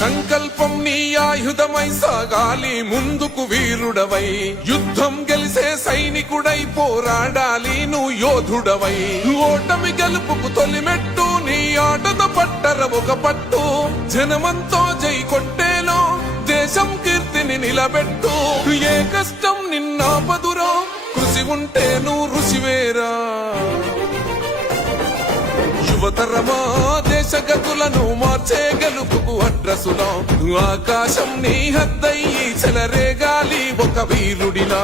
సంకల్పం నీ ఆయుధమై సాగాలి ముందుకు వీరుడవై యుద్ధం గెలిసే సైనికుడై పోరాడాలి నువ్వు యోధుడవై ఓటమి గెలుపుకు తొలిమెట్టు నీ ఆటతో పట్టర ఒక పట్టు జనమంతో జై కొట్టేలో దేశం కీర్తిని నిలబెట్టు ఏ కష్టం నిన్నాపదురో కృషి ఉంటే నువ్వు రుచివేరా యువతరమా దేశ గతులను మార్చే గెలుపుకు అడ్రసులో ఆకాశం నీ హద్దయ్యి చెలరేగాలి ఒక వీరుడిలా